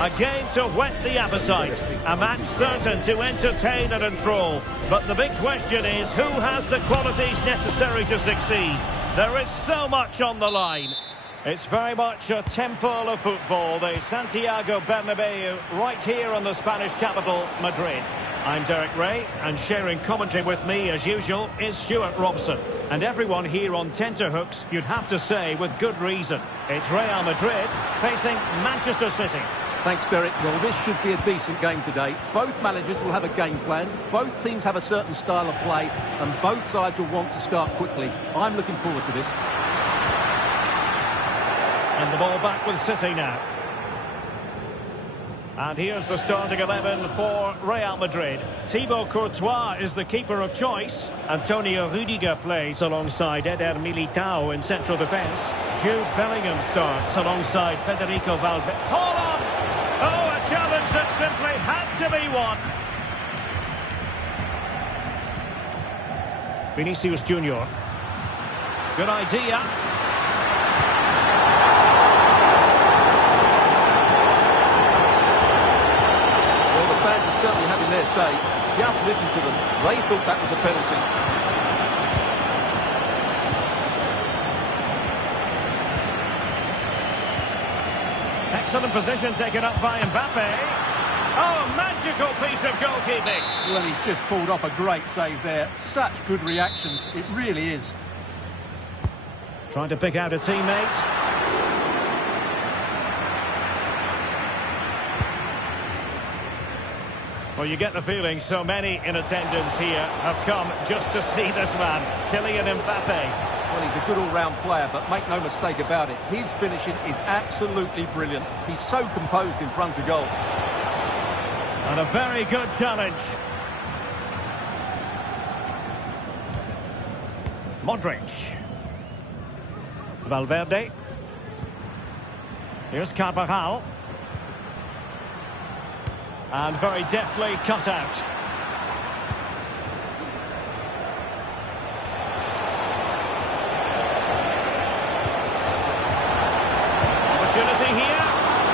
A game to whet the appetite. A match certain to entertain and enthrall. But the big question is, who has the qualities necessary to succeed? There is so much on the line. It's very much a temple of football, the Santiago Bernabeu, right here in the Spanish capital, Madrid. I'm Derek Ray, and sharing commentary with me, as usual, is Stuart Robson. And everyone here on tenterhooks, you'd have to say, with good reason. It's Real Madrid facing Manchester City. Thanks, Derek. Well, this should be a decent game today. Both managers will have a game plan. Both teams have a certain style of play, and both sides will want to start quickly. I'm looking forward to this. And the ball back with City now. And here's the starting 11 for Real Madrid. Thibaut Courtois is the keeper of choice. Antonio Rudiger plays alongside Eder Militao in central defence. Jude Bellingham starts alongside Federico Valverde. Hold on! Oh, a challenge that simply had to be won. Vinicius Junior. Good idea. Certainly having their say. Just listen to them. They thought that was a penalty. Excellent position taken up by Mbappe. Oh, magical piece of goalkeeping. Well, he's just pulled off a great save there. Such good reactions. It really is. Trying to pick out a teammate. Well, you get the feeling so many in attendance here have come just to see this man, Kylian Mbappe. Well, he's a good all-round player, but make no mistake about it, his finishing is absolutely brilliant. He's so composed in front of goal. And a very good challenge. Modric. Valverde. Here's Carvajal. And very deftly cut out. Opportunity here.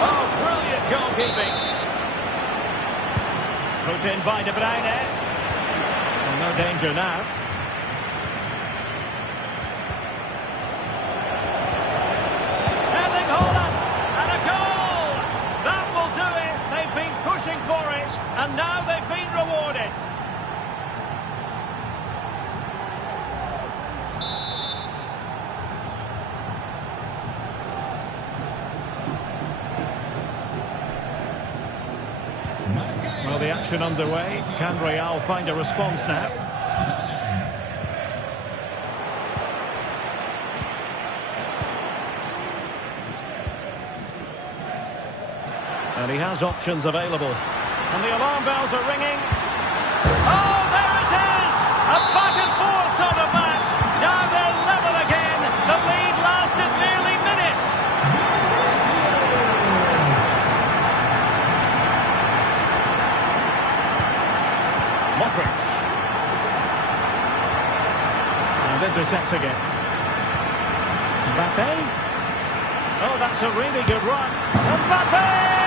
Oh, brilliant goalkeeping. Put in by De Bruyne. Well, no danger now. For it, and now they've been rewarded. Well, the action underway. Can Real find a response now? And he has options available. And the alarm bells are ringing. Oh, there it is! A back and forth sort of match. Now they're level again. The lead lasted nearly minutes. Modric. And intercepts again. Mbappe. Oh, that's a really good run. Mbappe!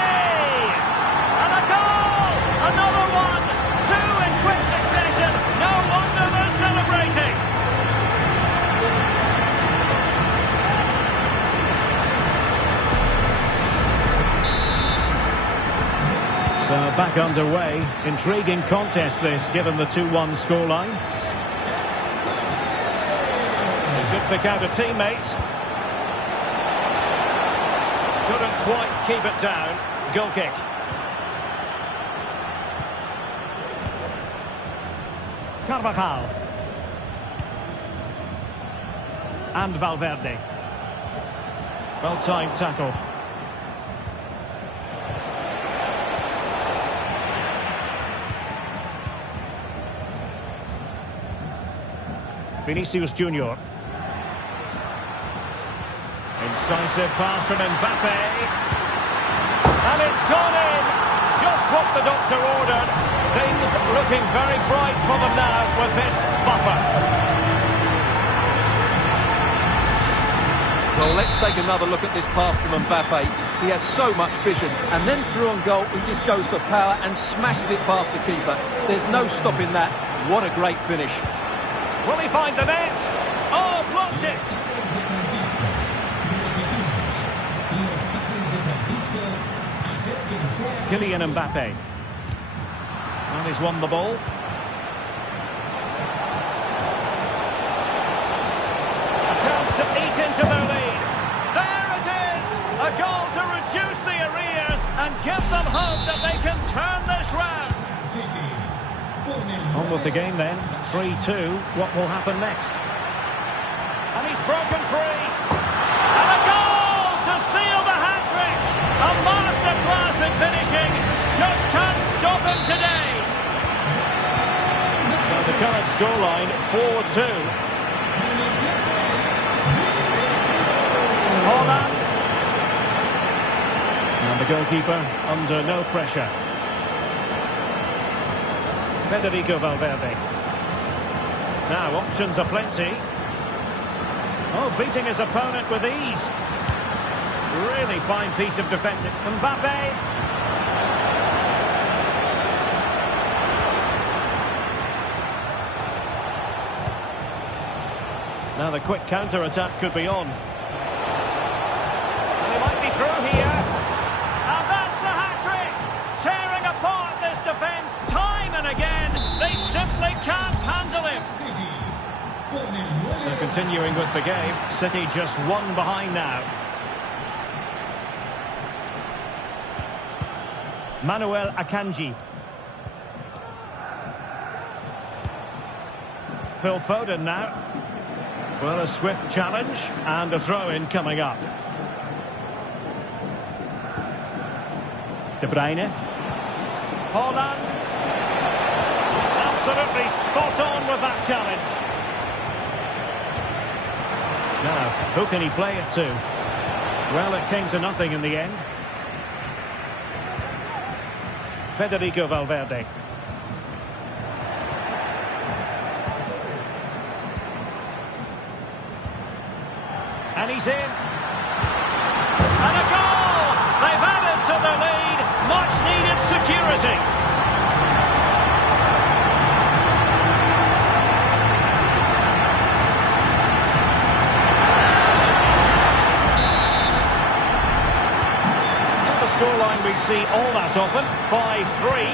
Another one! Two in quick succession! No wonder they're celebrating! So back underway. Intriguing contest this, given the 2-1 scoreline. They could pick out a teammate. Couldn't quite keep it down. Goal kick. Carvajal. And Valverde. Well-timed tackle. Vinicius Junior. Incisive pass from Mbappe. And it's gone in! Just what the doctor ordered. Things looking very bright for them now with this buffer. Well, let's take another look at this pass from Mbappe. He has so much vision. And then through on goal, he just goes for power and smashes it past the keeper. There's no stopping that. What a great finish. Will he find the net? Oh, blocked it! Kylian Mbappe. And he's won the ball. A chance to eat into their lead. There it is! A goal to reduce the arrears and give them hope that they can turn this round. On with the game then. 3-2. What will happen next? And he's broken free. And a goal to seal the hat-trick. A masterclass in finishing. Just can't stop him today. So the current scoreline, 4-2. Haaland. And the goalkeeper under no pressure. Federico Valverde. Now, options are plenty. Oh, beating his opponent with ease. Really fine piece of defending. Mbappe. Now the quick counter-attack could be on. And he might be through here. And that's the hat-trick! Tearing apart this defence time and again. They simply can't handle him. So continuing with the game, City just one behind now. Manuel Akanji. Phil Foden now. Well, a swift challenge and a throw-in coming up. De Bruyne. Haaland. Absolutely spot on with that challenge. Now, who can he play it to? Well, it came to nothing in the end. Federico Valverde. And he's in. And a goal! They've added to the lead. Much needed security. Scoreline we see all that often, 5-3.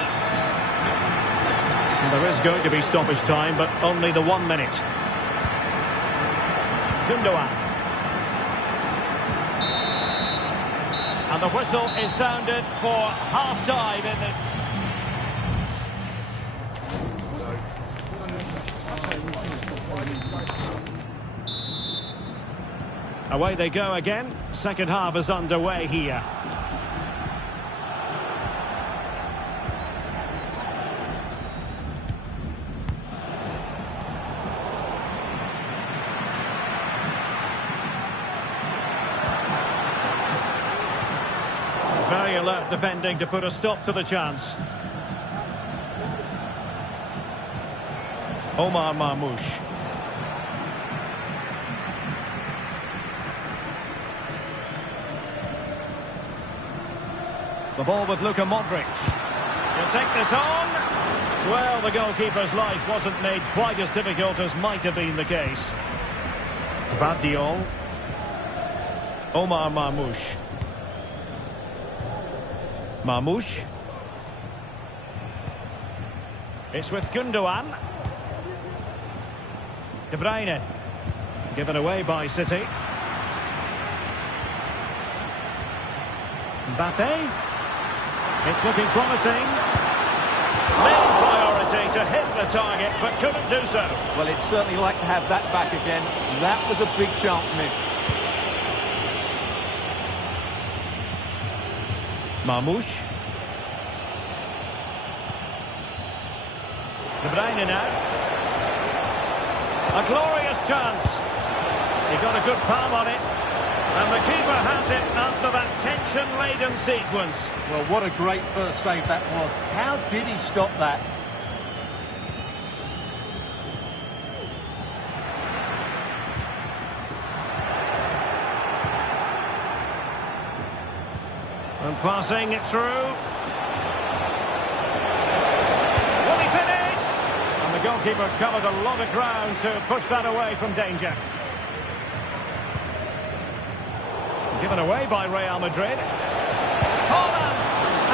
There is going to be stoppage time, but only the 1 minute. Gundogan. And the whistle is sounded for half-time in this. Away they go again. Second half is underway here. Very alert defending to put a stop to the chance. Omar Marmoush. The ball with Luka Modric. He'll take this on. Well, the goalkeeper's life wasn't made quite as difficult as might have been the case. Gvardiol. Omar Marmoush. Marmoush. It's with Gundogan. De Bruyne. Given away by City. Mbappe. It's looking promising. Main priority to hit the target, but couldn't do so. Well, he'd certainly like to have that back again. That was a big chance missed. Marmoush. De Bruyne now. A glorious chance. He got a good palm on it. And the keeper has it after that tension-laden sequence. Well, what a great first save that was. How did he stop that? Passing it through. Will he finish? And the goalkeeper covered a lot of ground to push that away from danger. Given away by Real Madrid. Haaland!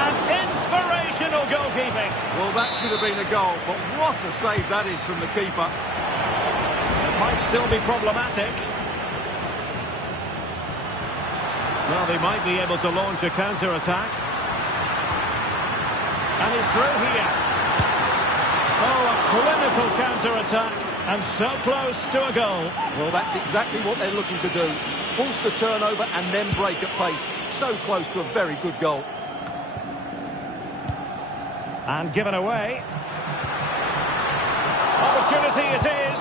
And inspirational goalkeeping. Well, that should have been a goal, but what a save that is from the keeper. It might still be problematic. Well, they might be able to launch a counter-attack. And he's through here. Oh, a clinical counter-attack. And so close to a goal. Well, that's exactly what they're looking to do. Force the turnover and then break at pace. So close to a very good goal. And given away. Opportunity it is.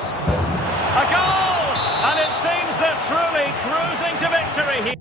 A goal! And it seems they're truly cruising to victory here.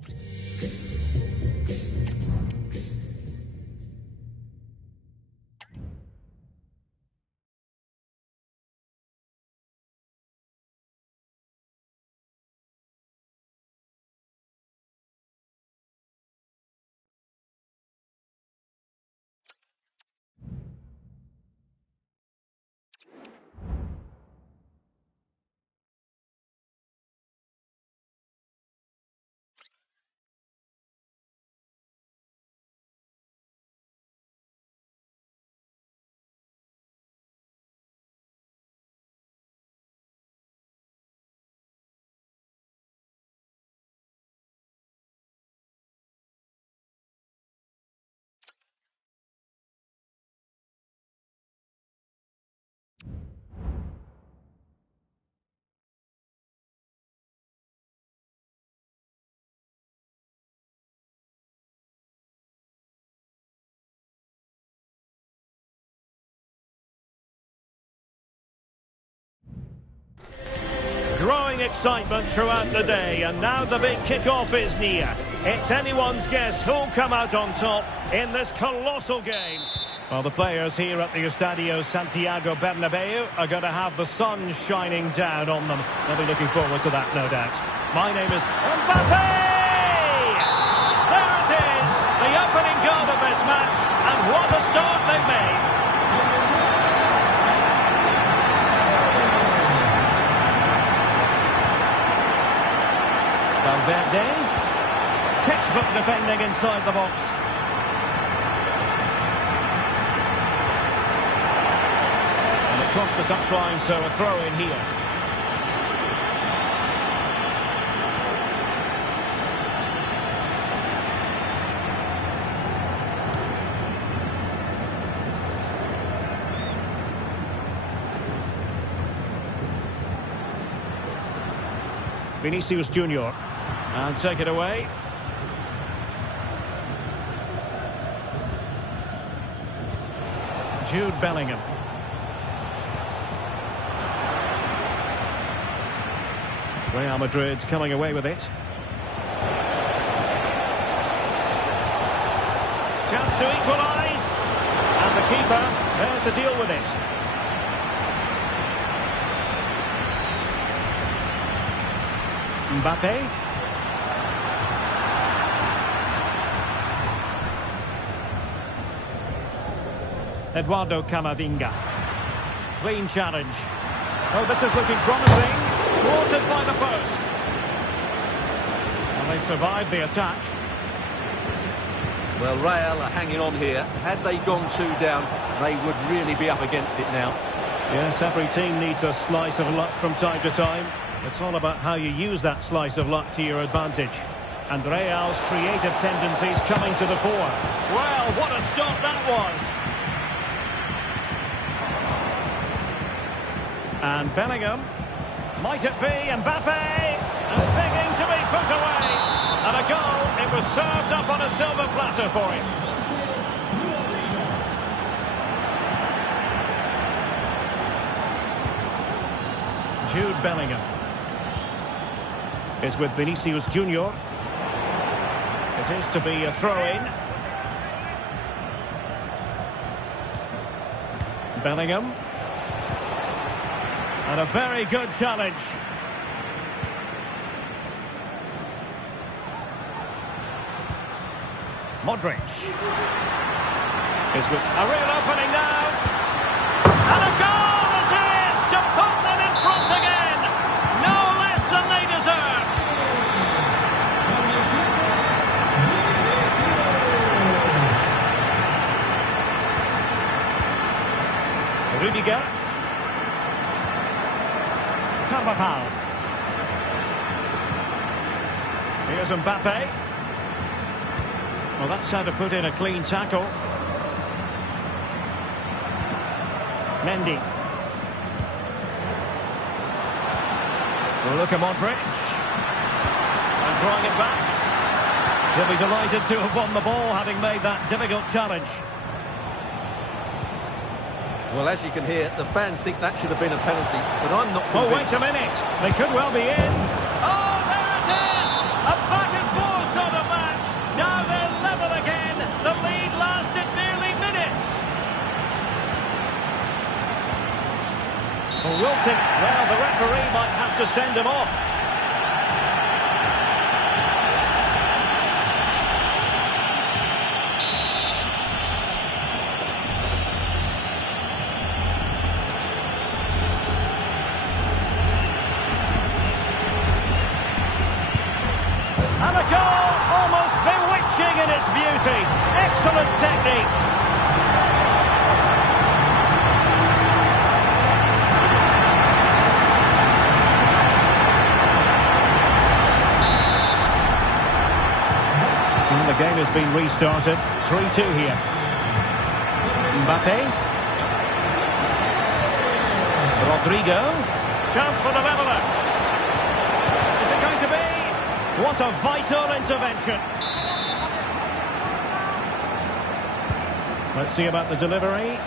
Growing excitement throughout the day, and now the big kick-off is near. It's anyone's guess who'll come out on top in this colossal game. Well, the players here at the Estadio Santiago Bernabeu are going to have the sun shining down on them. They'll be looking forward to that, no doubt. My name is Mbappe! There it is, the opening goal of this match, and what a start they've made. Valverde, textbook defending inside the box. And across the touchline, so a throw in here. Vinicius Junior. And take it away. Jude Bellingham. Real Madrid coming away with it. Chance to equalise. And the keeper there to deal with it. Mbappe. Eduardo Camavinga. Clean challenge. Oh, this is looking promising. Thwarted by the post. And they survived the attack. Well, Real are hanging on here. Had they gone 2 down, they would really be up against it now. Yes, every team needs a slice of luck from time to time. It's all about how you use that slice of luck to your advantage. And Real's creative tendencies coming to the fore. Well, what a stop that was! And Bellingham. Might it be Mbappe? And begging to be put away. And a goal. It was served up on a silver platter for him. Jude Bellingham is with Vinicius Junior. It is to be a throw-in. Bellingham. And a very good challenge. Modric. Is with a real opening now. And a goal it is to put them in front again. No less than they deserve. Rudiger. Carvajal. Here's Mbappe. Well, that's how to put in a clean tackle. Mendy. Look at Modric. And drawing it back. He'll be delighted to have won the ball, having made that difficult challenge. Well, as you can hear, the fans think that should have been a penalty, but I'm not convinced. Oh, wait a minute. They could well be in. Oh, there it is! A back-and-forth sort of match. Now they're level again. The lead lasted nearly minutes. Oh, wilting. Well, the referee might have to send him off. And a goal, almost bewitching in its beauty. Excellent technique. And the game has been restarted. 3-2 here. Mbappe. Rodrigo. Chance for the leveller. Is it going to be? What a vital intervention. Let's see about the delivery.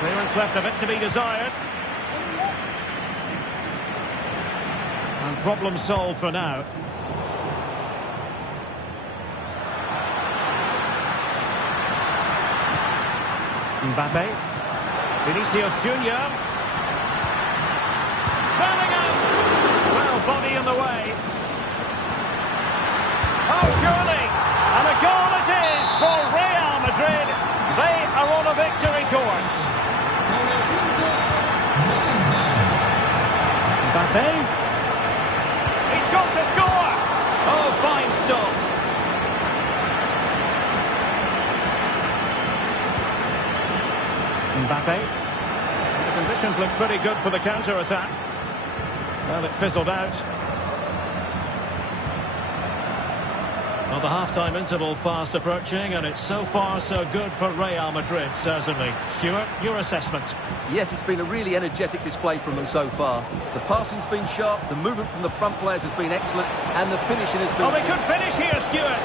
Clearance left a bit to be desired. And problem solved for now. Mbappe. Vinicius Junior. Bellingham. Well, body in the way. Oh, surely. And a goal it is for Real Madrid. They are on a victory course. Mbappe. He's got to score. Oh, fine stop. Mbappe. The conditions look pretty good for the counter-attack. Well, it fizzled out. Well, the half-time interval fast approaching, and it's so far so good for Real Madrid, certainly. Stuart, your assessment? Yes, it's been a really energetic display from them so far. The passing's been sharp, the movement from the front players has been excellent, and the finishing has been... Oh, they could finish here, Stuart!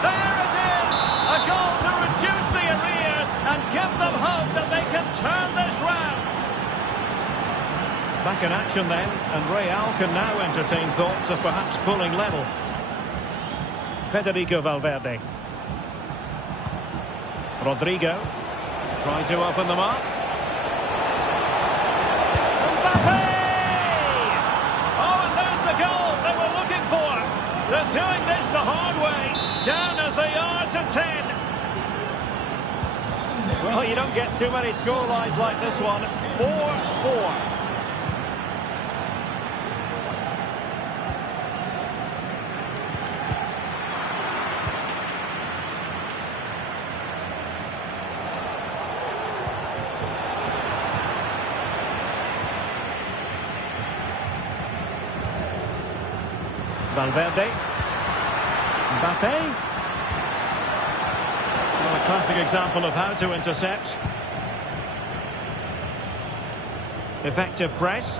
There it is! A goal to reduce the arrears and give them hope that they can turn this round. Back in action then, and Real can now entertain thoughts of perhaps pulling level. Federico Valverde. Rodrigo. Try to open them up. Mbappe! Oh, and there's the goal they were looking for. They're doing this the hard way. Down as they are to 10. Well, you don't get too many scorelines like this one. 4-4. Valverde. Mbappe. Well, a classic example of how to intercept. Effective press.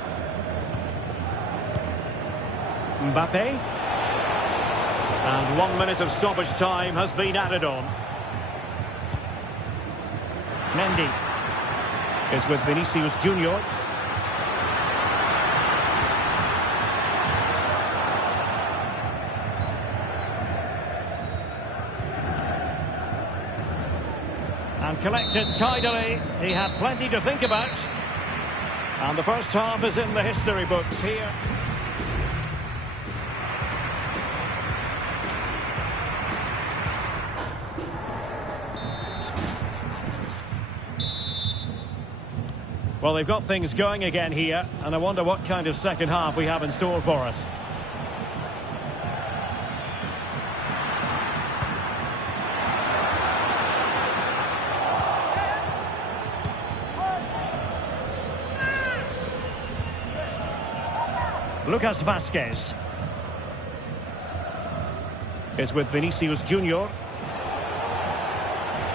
Mbappe. And 1 minute of stoppage time has been added on. Mendy is with Vinicius Junior. And collected tidily. He had plenty to think about. And the first half is in the history books here. Well, they've got things going again here, and I wonder what kind of second half we have in store for us. Lucas Vázquez is with Vinicius Junior.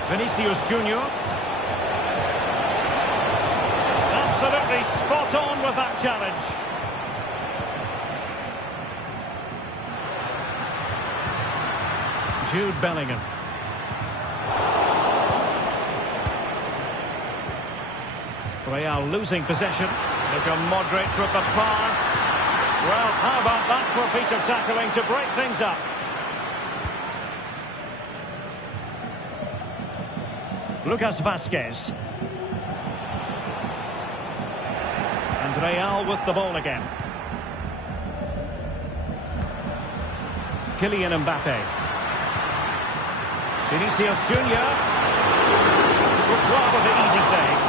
Vinicius Junior. Absolutely spot on with that challenge. Jude Bellingham. Real losing possession. Luka Modric with the pass. Well, how about that for a piece of tackling to break things up? Lucas Vázquez. And Real with the ball again. Kylian Mbappe. Vinicius Junior. Courtois with the easy save.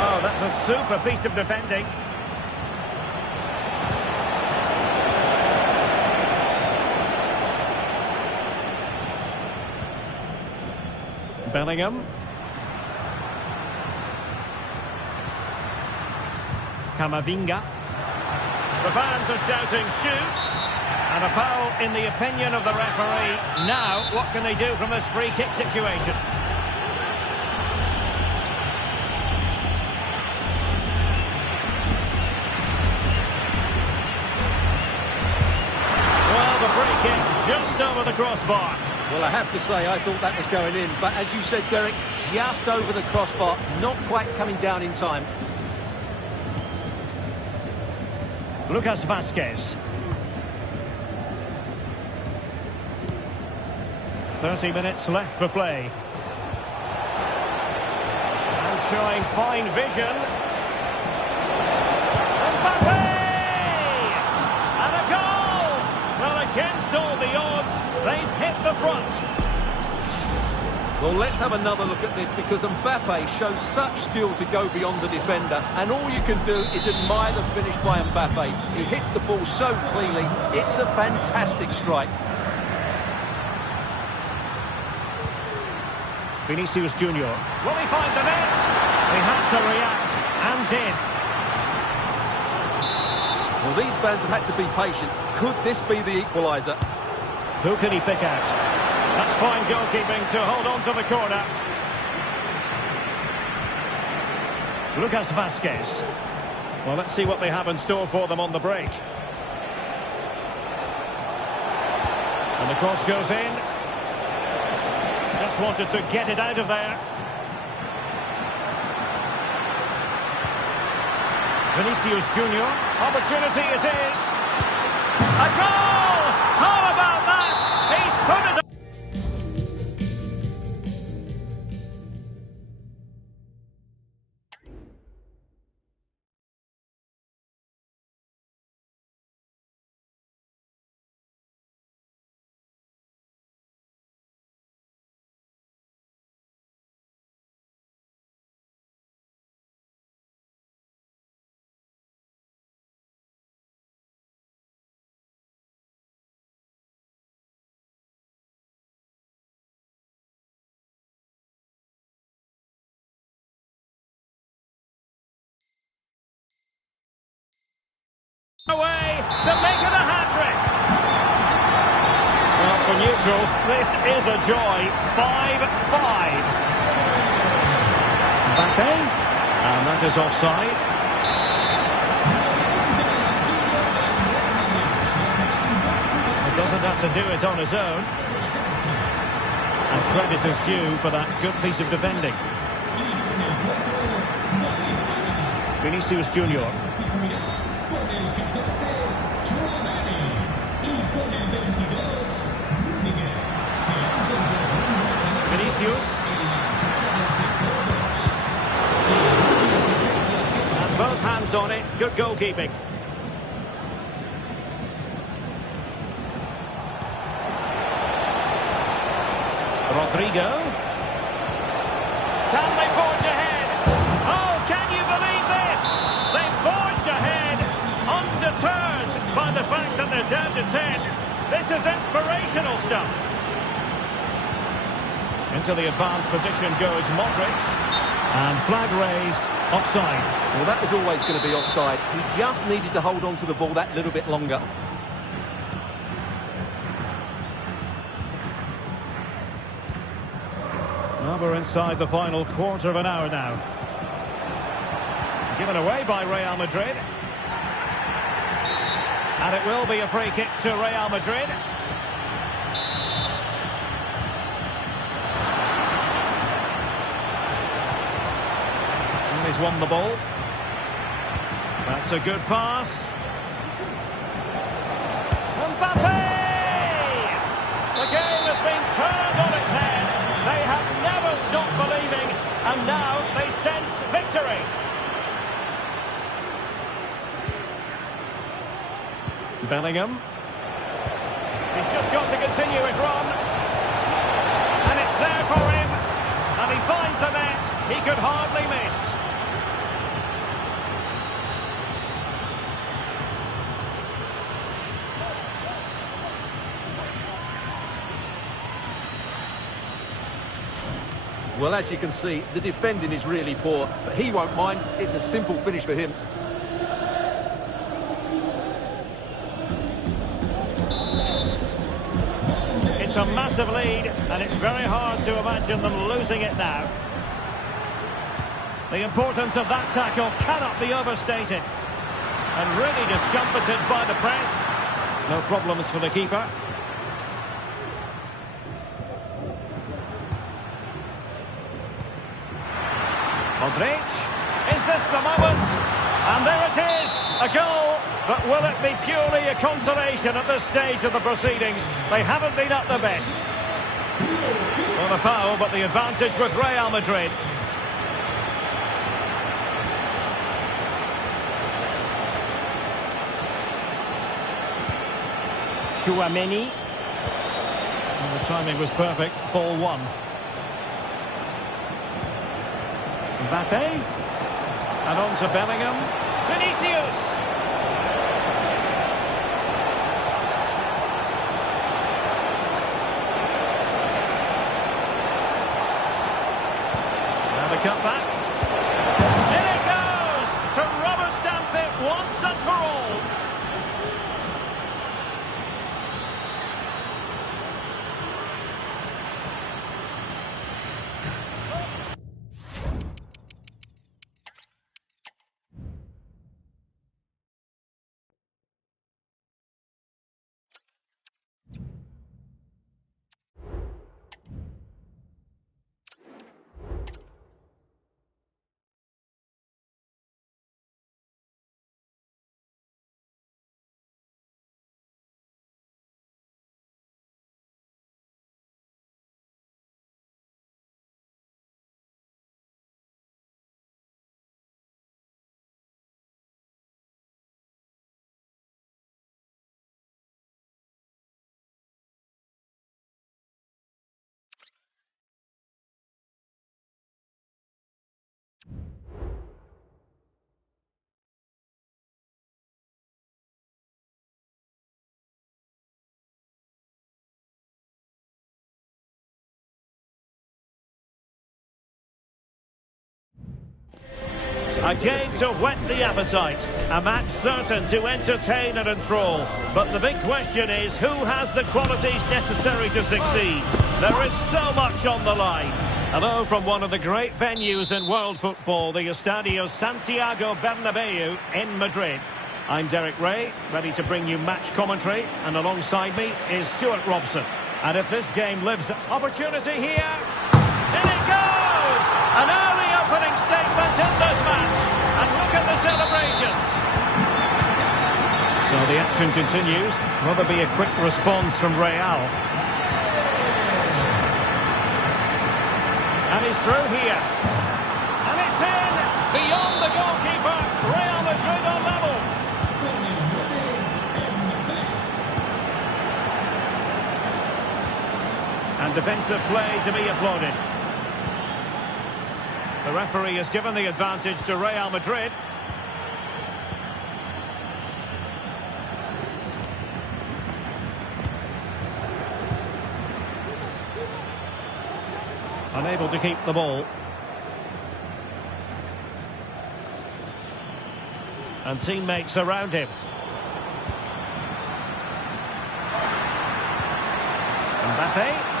Oh, that's a super piece of defending. Bellingham. Camavinga. The fans are shouting shoot. And a foul in the opinion of the referee. Now, what can they do from this free kick situation? Well, the free kick just over the crossbar. Well, I have to say, I thought that was going in. But as you said, Derek, just over the crossbar, not quite coming down in time. Lucas Vázquez. 30 minutes left for play. And showing fine vision. Mbappe! And a goal! Well, against all the odds, they've hit the front. Well, let's have another look at this because Mbappe shows such skill to go beyond the defender, and all you can do is admire the finish by Mbappe. He hits the ball so cleanly, it's a fantastic strike. Vinicius Junior. Will he find the net? He had to react, and did. Well, these fans have had to be patient. Could this be the equaliser? Who can he pick out? That's fine goalkeeping to hold on to the corner. Lucas Vázquez. Well, let's see what they have in store for them on the break. And the cross goes in. Just wanted to get it out of there. Vinicius Junior. Opportunity it is. A goal! How about that? He's put it. Away to make it a hat-trick. Well, for neutrals, this is a joy. 5-5. Mbappe, and that is offside. He doesn't have to do it on his own. And credit is due for that good piece of defending. Vinicius Junior. Vinicius. And both hands on it. Good goalkeeping. Rodrigo. Can they forge ahead? Oh, can you believe this? They've forged ahead, undeterred by the fact that they're down to 10. This is inspirational stuff. Into the advanced position goes Modric. And flag raised, offside. Well, that was always going to be offside. He just needed to hold on to the ball that little bit longer. Well, we're inside the final quarter of an hour now. Given away by Real Madrid. And it will be a free kick to Real Madrid. And he's won the ball. That's a good pass. Mbappe! The game has been turned on its head. They have never stopped believing, and now they sense victory. Bellingham. He's just got to continue his run. And it's there for him. And he finds the net. He could hardly miss. Well, as you can see, the defending is really poor, but he won't mind. It's a simple finish for him. It's a massive lead, and it's very hard to imagine them losing it now. The importance of that tackle cannot be overstated. And really discomfited by the press. No problems for the keeper. Modric, is this the moment? And there it is, a goal, but will it be purely a consolation at this stage of the proceedings? They haven't been at their best. Well, a foul, but the advantage with Real Madrid. Tchouaméni. And the timing was perfect, ball one. Mbappe, and on to Bellingham. Vinicius! Now the cutback. In it goes! To rubber stamp it once and for all. A game to whet the appetite. A match certain to entertain and enthrall. But the big question is, who has the qualities necessary to succeed? There is so much on the line. Hello from one of the great venues in world football, the Estadio Santiago Bernabeu in Madrid. I'm Derek Ray, ready to bring you match commentary, and alongside me is Stuart Robson. And if this game lives, opportunity here. In it goes! An early opening statement in this match. And look at the celebrations. So the action continues. Will there be a quick response from Real? And he's through here. And it's in! Beyond the goalkeeper. Real Madrid on level. And defensive play to be applauded. The referee has given the advantage to Real Madrid. Unable to keep the ball. And teammates around him. Mbappe.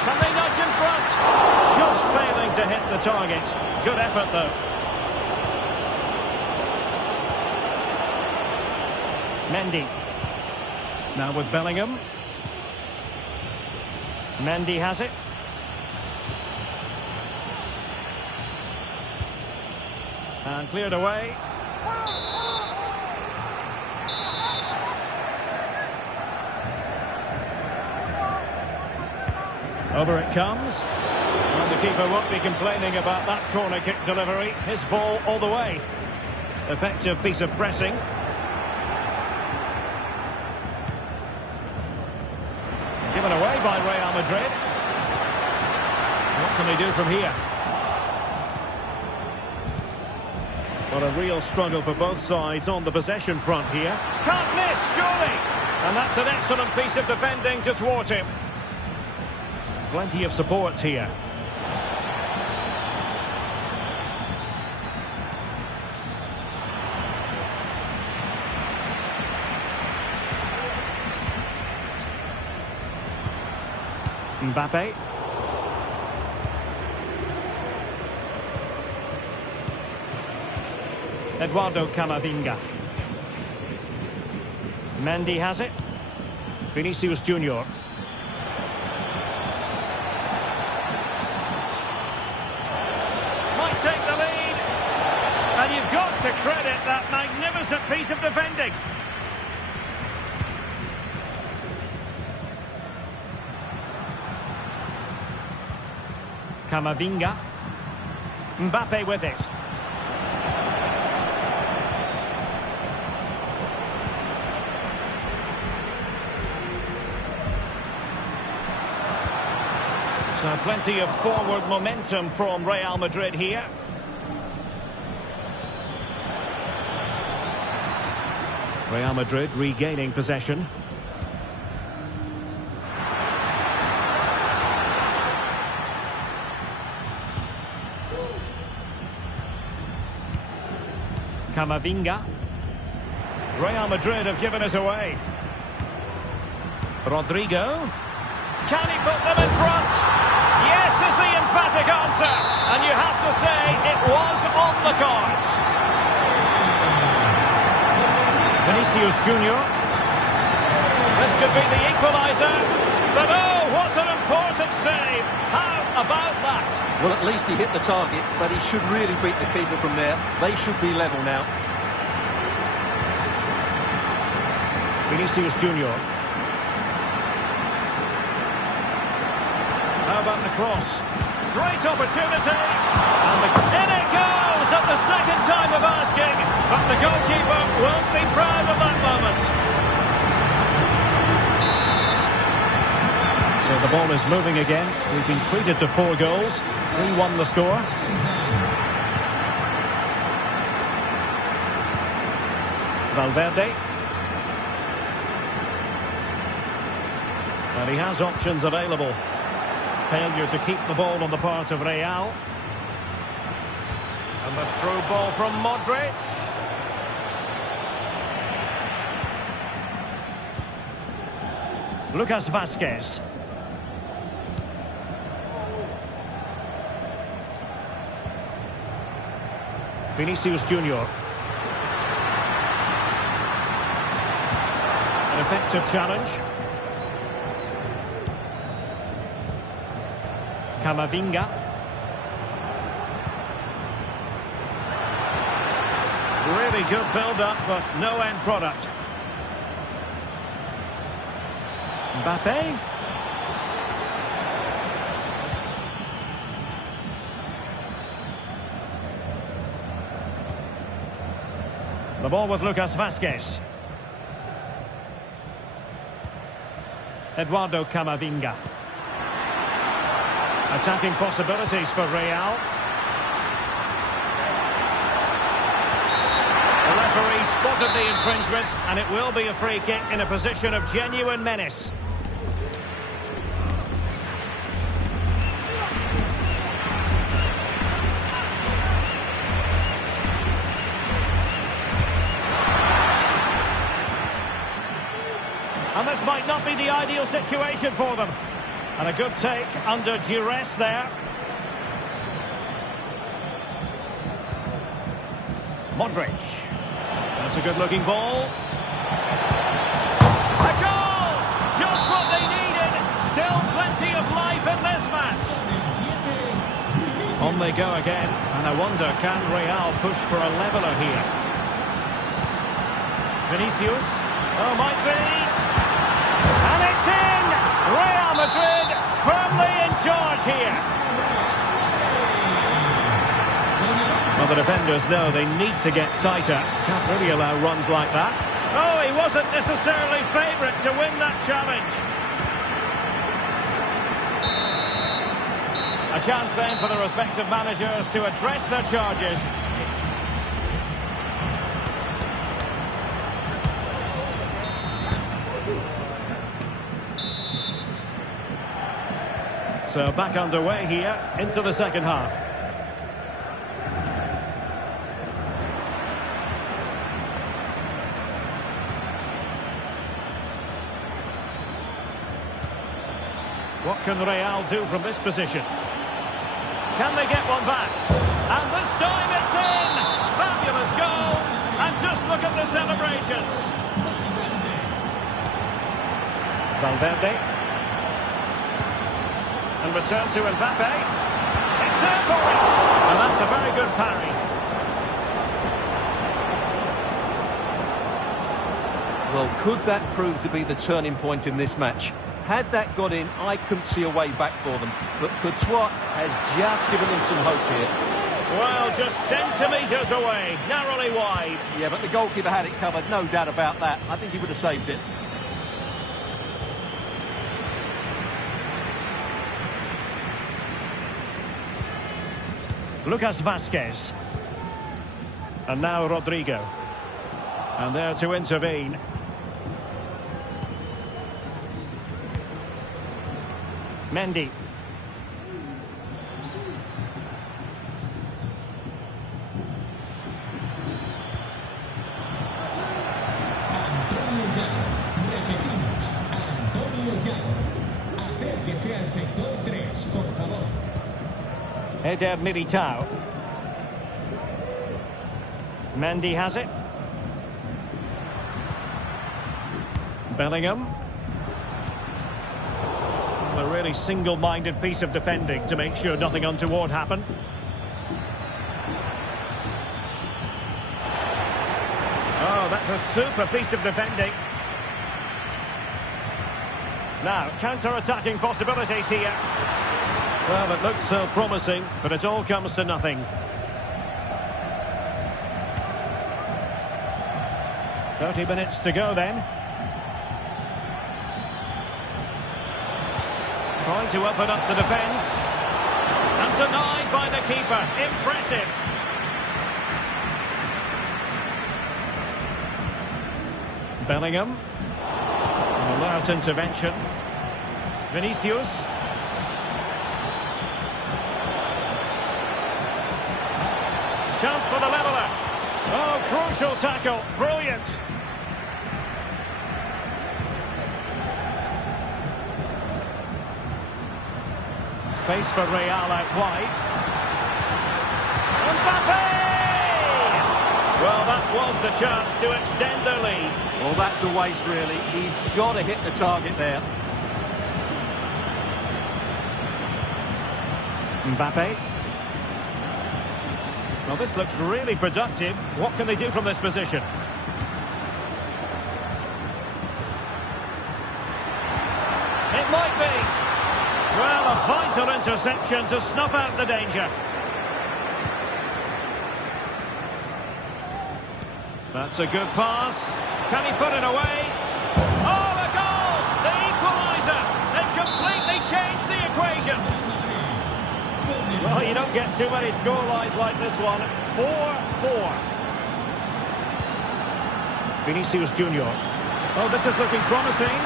Can they nudge in front? Just failing to hit the target. Good effort though. Mendy. Now with Bellingham. Mendy has it. And cleared away. Over it comes. And the keeper won't be complaining about that corner kick delivery. His ball all the way. Effective piece of pressing. Given away by Real Madrid. What can they do from here? Well, a real struggle for both sides on the possession front here. Can't miss, surely! And that's an excellent piece of defending to thwart him. Plenty of support here. Mbappe. Eduardo Camavinga. Mendy has it. Vinicius Junior. Might take the lead. And you've got to credit that magnificent piece of defending. Camavinga. Mbappe with it. So plenty of forward momentum from Real Madrid here. Real Madrid regaining possession. Camavinga. Real Madrid have given us away. Rodrigo. Can he put them in front? Yes is the emphatic answer. And you have to say it was on the cards. Vinicius Junior. This could be the equaliser. But oh, what an important save. How about that? Well, at least he hit the target, but he should really beat the keeper from there. They should be level now. Vinicius Junior. How about the cross? Great opportunity. And in it goes at the second time of asking. But the goalkeeper won't be proud of that moment. So the ball is moving again. We've been treated to 4 goals. 3-1 the score. Valverde. And he has options available. Failure to keep the ball on the part of Real. And the through ball from Modric. Lucas Vázquez. Vinicius Junior. An effective challenge. Camavinga. Really good build-up, but no end product. Mbappe. The ball with Lucas Vázquez. Eduardo Camavinga. Attacking possibilities for Real. The referee spotted the infringement, and it will be a free kick in a position of genuine menace. And this might not be the ideal situation for them. And a good take under duress there. Modric. That's a good-looking ball. A goal! Just what they needed. Still plenty of life in this match. On they go again. And I wonder, can Real push for a leveller here? Vinicius. Oh, might be. And it's in! Real Madrid firmly in charge here. Well, the defenders know they need to get tighter. Can't really allow runs like that. Oh, he wasn't necessarily favourite to win that challenge. A chance then for the respective managers to address their charges. So back underway here into the second half. What can Real do from this position? Can they get one back? And this time it's in! Fabulous goal! And just look at the celebrations. Valverde. And return to Mbappe. It's there for him! And that's a very good parry. Well, could that prove to be the turning point in this match? Had that got in, I couldn't see a way back for them. But Courtois has just given them some hope here. Well, just centimetres away, narrowly wide. Yeah, but the goalkeeper had it covered, no doubt about that. I think he would have saved it. Lucas Vazquez. And now Rodrigo. And there to intervene. Mendy. Repetimos, Antonio Llano. Acérquese al sector 3, por favor. Eder Militao. Mendy has it. Bellingham. A really single-minded piece of defending to make sure nothing untoward happened. Oh, that's a super piece of defending. Now, counter-attacking possibilities here. Well, it looked so promising, but it all comes to nothing. "30 minutes to go then. Trying to open up the defence. And denied by the keeper. Impressive. Bellingham. An alert intervention. Vinicius. Chance for the leveller. Oh, crucial tackle. Brilliant. Space for Real out wide. Mbappe! Well, that was the chance to extend their lead. Well, that's a waste, really. He's got to hit the target there. Mbappe. Well, this looks really productive. What can they do from this position? It might be. Well, a vital interception to snuff out the danger. That's a good pass. Can he put it away? Oh, a goal! The equaliser! They completely changed the equation. Well, you don't get too many scorelines like this one. 4-4. Vinicius Junior. Oh, this is looking promising.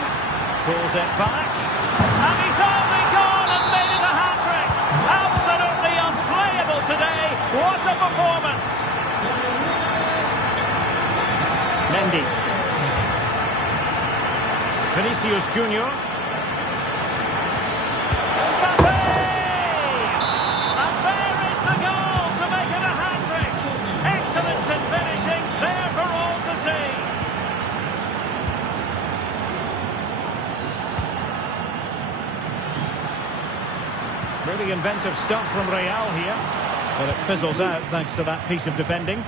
Pulls it back. And he's only gone and made it a hat-trick. Absolutely unplayable today. What a performance. Mendy. Vinicius Junior. Mbappe! And there is the goal to make it a hat-trick. Excellence in finishing, there for all to see. Really inventive stuff from Real here. But it fizzles out thanks to that piece of defending.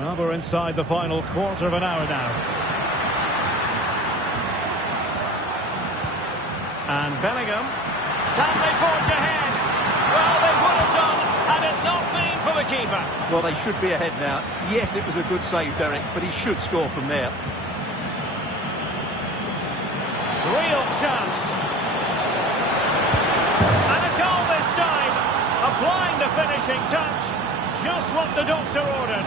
Well, we're inside the final quarter of an hour now. And Bellingham. Can they forge ahead? Well, they would have done had it not been for the keeper. Well, they should be ahead now. Yes, it was a good save, Derek, but he should score from there. Real chance. And a goal this time. Applying the finishing touch. Just what the doctor ordered.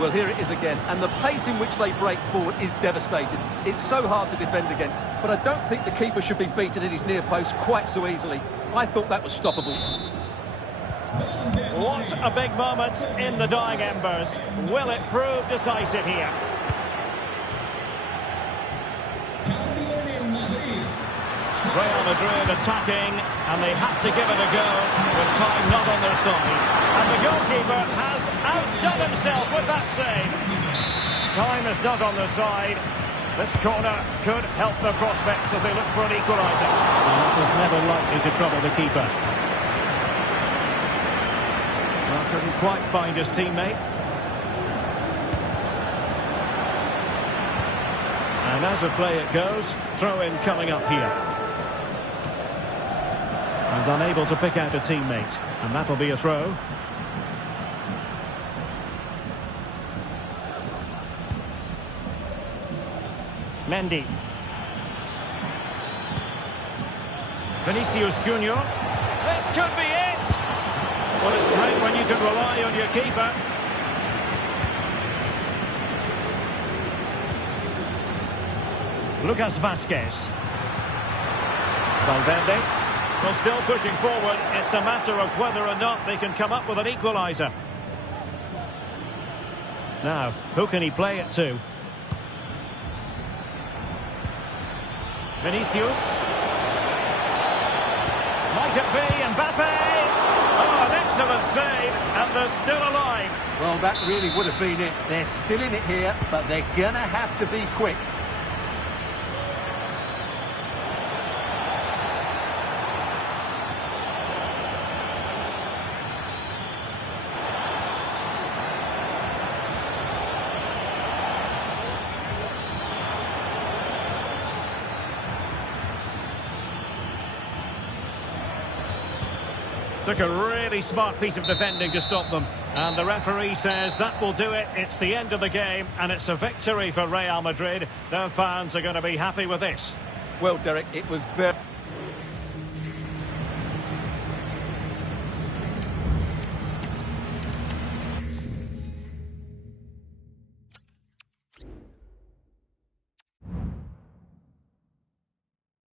Well, here it is again, and the pace in which they break forward is devastating. It's so hard to defend against, but I don't think the keeper should be beaten in his near post quite so easily. I thought that was stoppable. What a big moment in the dying embers. Will it prove decisive here? Real Madrid attacking, and they have to give it a go with time not on their side. And the goalkeeper has outdone himself with that save. Time is not on their side. This corner could help their prospects as they look for an equaliser. And that was never likely to trouble the keeper. Well, couldn't quite find his teammate. And as a play it goes, throw-in coming up here. And unable to pick out a teammate. And that'll be a throw. Mendy. Vinicius Junior. This could be it! Well, it's great when you can rely on your keeper. Lucas Vazquez. Valverde. Well, still pushing forward. It's a matter of whether or not they can come up with an equaliser. Now, who can he play it to? Vinicius. Might it be Mbappe? Oh, an excellent save, and they're still alive. Well, that really would have been it. They're still in it here, but they're going to have to be quick. Took a really smart piece of defending to stop them. And the referee says that will do it. It's the end of the game, and it's a victory for Real Madrid. Their fans are going to be happy with this. Well, Derek, it was very...